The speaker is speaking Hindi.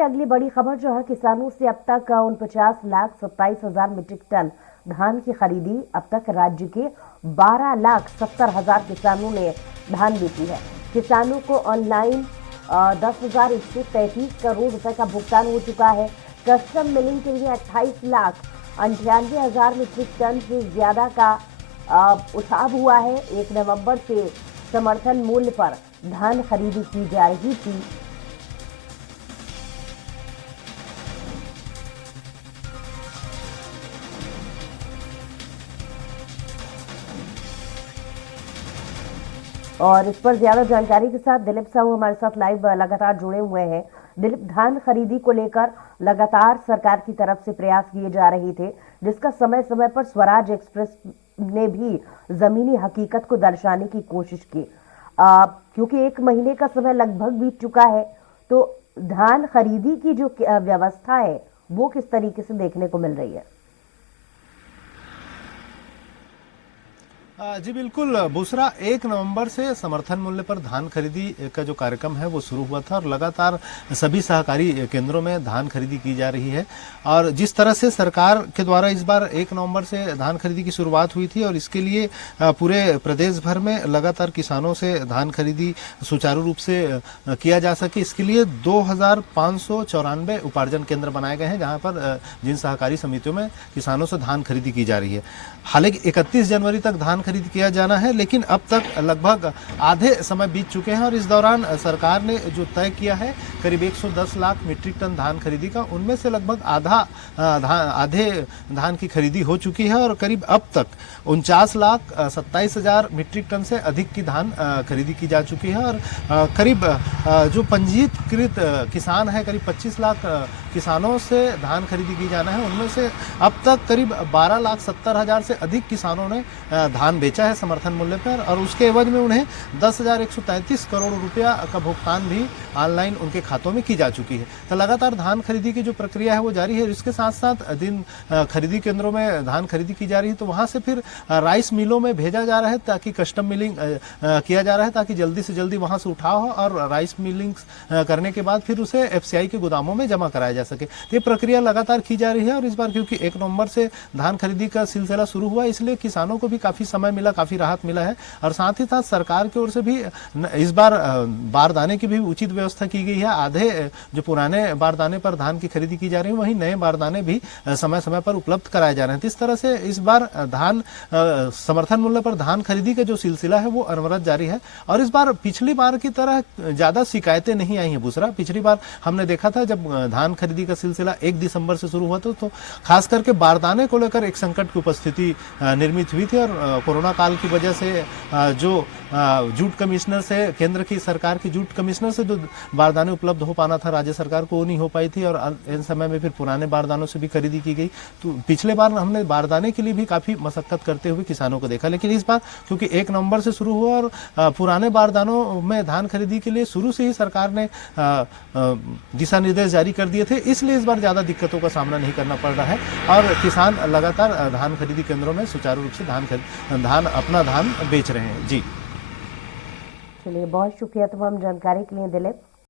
अगली बड़ी खबर जो है, किसानों से अब तक 49,27,000 मीट्रिक टन धान की खरीदी। अब तक राज्य के 12,70,000 किसानों ने धान बेची है। किसानों को ऑनलाइन 10,133 करोड़ रुपए का भुगतान हो चुका है। कस्टम मिलिंग के लिए 28,98,000 मीट्रिक टन से ज्यादा का उठाव हुआ है। 1 नवंबर से समर्थन मूल्य पर धान खरीदी की जा रही थी। और इस पर ज्यादा जानकारी के साथ दिलीप साहू हमारे साथ लाइव लगातार जुड़े हुए हैं। दिलीप, धान खरीदी को लेकर लगातार सरकार की तरफ से प्रयास किए जा रहे थे, जिसका समय समय पर स्वराज एक्सप्रेस ने भी जमीनी हकीकत को दर्शाने की कोशिश की। क्योंकि 1 महीने का समय लगभग बीत चुका है, तो धान खरीदी की जो व्यवस्था है वो किस तरीके से देखने को मिल रही है? जी बिल्कुल बुसरा, 1 नवंबर से समर्थन मूल्य पर धान खरीदी का जो कार्यक्रम है वो शुरू हुआ था और लगातार सभी सहकारी केंद्रों में धान खरीदी की जा रही है। और जिस तरह से सरकार के द्वारा इस बार 1 नवंबर से धान खरीदी की शुरुआत हुई थी और इसके लिए पूरे प्रदेश भर में लगातार किसानों से धान खरीदी सुचारू रूप से किया जा सके, इसके लिए 2,594 उपार्जन केंद्र बनाए गए हैं, जहाँ पर जिन सहकारी समितियों में किसानों से धान खरीदी की जा रही है। हालांकि 31 जनवरी तक धान खरीद किया जाना है, लेकिन अब तक लगभग आधे समय बीत चुके हैं और इस दौरान सरकार ने जो तय किया है करीब 110 लाख मीट्रिक टन धान खरीदी का, उनमें से लगभग आधे धान की खरीदी हो चुकी है और करीब अब तक 49,27,000 मीट्रिक टन से अधिक की धान खरीदी की जा चुकी है। और करीब जो पंजीकृत किसान है, करीब 25 लाख किसानों से धान खरीदी की जाना है, उनमें से अब तक करीब 12,70,000 से अधिक किसानों ने धान बेचा है समर्थन मूल्य पर और उसके एवज में उन्हें 10,133 करोड़ रुपया का भुगतान भी ऑनलाइन उनके खातों में की जा चुकी है। तो लगातार धान खरीदी की जो प्रक्रिया है वो जारी है। इसके साथ साथ जिन खरीदी केंद्रों में धान खरीदी की जा रही है तो वहां से फिर राइस मिलों में भेजा जा रहा है, ताकि कस्टम मिलिंग किया जा रहा है, ताकि जल्दी से जल्दी वहां से उठाव हो और राइस मिलिंग करने के बाद फिर उसे FCI के गोदामों में जमा कराया जा सके। ये प्रक्रिया लगातार की जा रही है और इस बार क्योंकि 1 नवंबर से धान खरीदी का सिलसिला शुरू हुआ, इसलिए किसानों को भी काफी समय मिला, काफी राहत मिला है। और साथ ही साथ सरकार की ओर से भी इस बार बारदाने की भी उचित व्यवस्था की गई है। आधे जो पुराने बारदाने पर धान की खरीदी की जा रही है, वहीं नए बारदाने भी समय समय पर उपलब्ध कराए जा रहे हैं। इस तरह से इस बार धान समर्थन मूल्य पर धान खरीदी का जो सिलसिला है वो अनवरत जारी है। और इस बार पिछली बार की तरह ज्यादा शिकायतें नहीं आई हैं बुसरा। पिछली बार हमने देखा था जब धान खरीदी का सिलसिला 1 दिसंबर से शुरू हुआ था तो खास करके बारदाने को लेकर एक संकट की उपस्थिति निर्मित हुई थी और कोरोना काल की वजह से जो जूट कमिश्नर से, केंद्र की सरकार की जूट कमिश्नर से जो बारदाने उपलब्ध हो पाना था राज्य सरकार को, वो नहीं हो पाई थी और इन समय में फिर पुराने बारदानों से भी खरीदी की गई। तो पिछले बार हमने बारदाने के लिए भी काफी मशक्कत करते हुए किसानों को देखा, लेकिन इस बार क्योंकि 1 नवंबर से शुरू हुआ और पुराने बारदानों में धान खरीदी के लिए शुरू से ही सरकार ने दिशा निर्देश जारी कर दिए थे, इसलिए इस बार ज्यादा दिक्कतों का सामना नहीं करना पड़ रहा है और किसान लगातार धान खरीदी केंद्रों में सुचारू रूप से अपना धान बेच रहे हैं। जी चलिए, बहुत शुक्रिया तमाम जानकारी के लिए दिलीप।